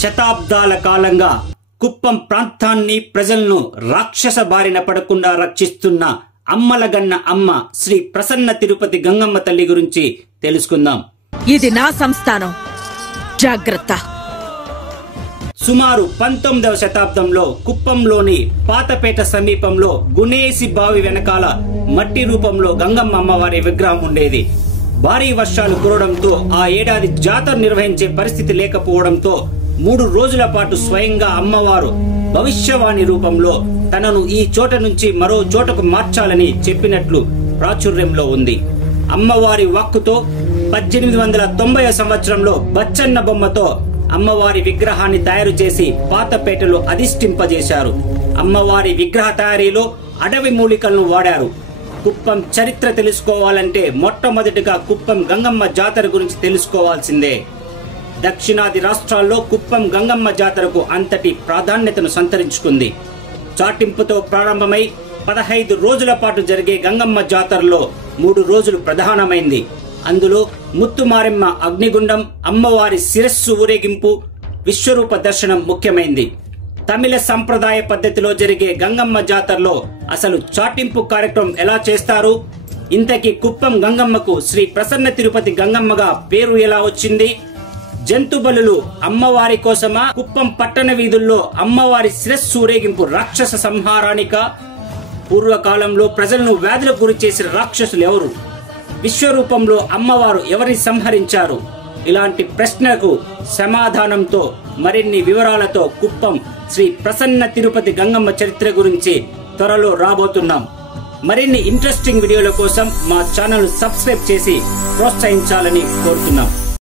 శతాబ్దాల కాలంగా కుప్పం ప్రాంతాన్ని ప్రజలను రాక్షస బారిన పడకుండా రక్షిస్తున్న అమ్మలగన్న అమ్మ శ్రీ ప్రసన్న తిరుపతి గంగమ్మ తల్లి గురించి తెలుసుకుందాం. ఇది నా సంస్థానం, జాగ్రత్త. సుమారు 19వ శతాబ్దంలో కుప్పంలోని పాతపేట సమీపంలో గునేసి బావి వెనకాల మట్టి రూపంలో గంగమ్మ అమ్మవారి విగ్రహం ఉండేది. భారీ వర్షాలు కురవడంతో ఆ ఏడాది జాతర నిర్వహించే పరిస్థితి లేకపోవడంతో 3 రోజుల పాటు స్వయంగా అమ్మవారు భవిష్యవాణి రూపంలో తనను ఈ చోట నుంచి మరో చోటకు మార్చాలని చెప్పినట్లు ప్రాచుర్యంలో ఉంది. అమ్మవారి వాక్కుతో 1890 సంవత్సరంలో బచ్చన్న బొమ్మతో అమ్మవారి విగ్రహాన్ని తయారు చేసి పాతపేటలో అధిష్ఠింపజేశారు. అమ్మవారి విగ్రహ తయారీలో అడవి మూలికలను వాడారు. కుప్పం చరిత్ర తెలుసుకోవాలంటే మొట్టమొదటిగా కుప్పం గంగమ్మ జాతర గురించి తెలుసుకోవాల్సిందే. దక్షిణాది రాష్ట్రాల్లో కుప్పం గంగమ్మ జాతరకు అంతటి ప్రాధాన్యతను సంతరించుకుంది. చాటింపుతో ప్రారంభమై 15 రోజుల పాటు జరిగే గంగమ్మ జాతరలో 3 రోజులు ప్రధానమైంది. అందులో ముత్తుమారెమ్మ అగ్నిగుండం, అమ్మవారి శిరస్సు ఊరేగింపు, విశ్వరూప దర్శనం ముఖ్యమైంది. తమిళ సంప్రదాయ పద్ధతిలో జరిగే గంగమ్మ జాతరలో అసలు చాటింపు కార్యక్రమం ఎలా చేస్తారు? ఇంతకీ కుప్పం గంగమ్మకు శ్రీ ప్రసన్న తిరుపతి గంగమ్మగా పేరు ఎలా వచ్చింది? జంతు బలులు అమ్మవారి కోసమా? కుప్పం పట్టణ వీధుల్లో అమ్మవారి శిరస్సు ఊరేగింపు రాక్షస సంహారానిక? పూర్వకాలంలో ప్రజలను వ్యాధులకు గురి చేసిన రాక్షసులు ఎవరు? విశ్వరూపంలో అమ్మవారు ఎవరిని సంహరించారు? ఇలాంటి ప్రశ్నలకు సమాధానంతో మరిన్ని వివరాలతో కుప్పం శ్రీ ప్రసన్న తిరుపతి గంగమ్మ చరిత్ర గురించి త్వరలో రాబోతున్నాం. మరిన్ని ఇంట్రెస్టింగ్ వీడియోల కోసం మా ఛానల్ సబ్స్క్రైబ్ చేసి ప్రోత్సహించాలని కోరుతున్నాం.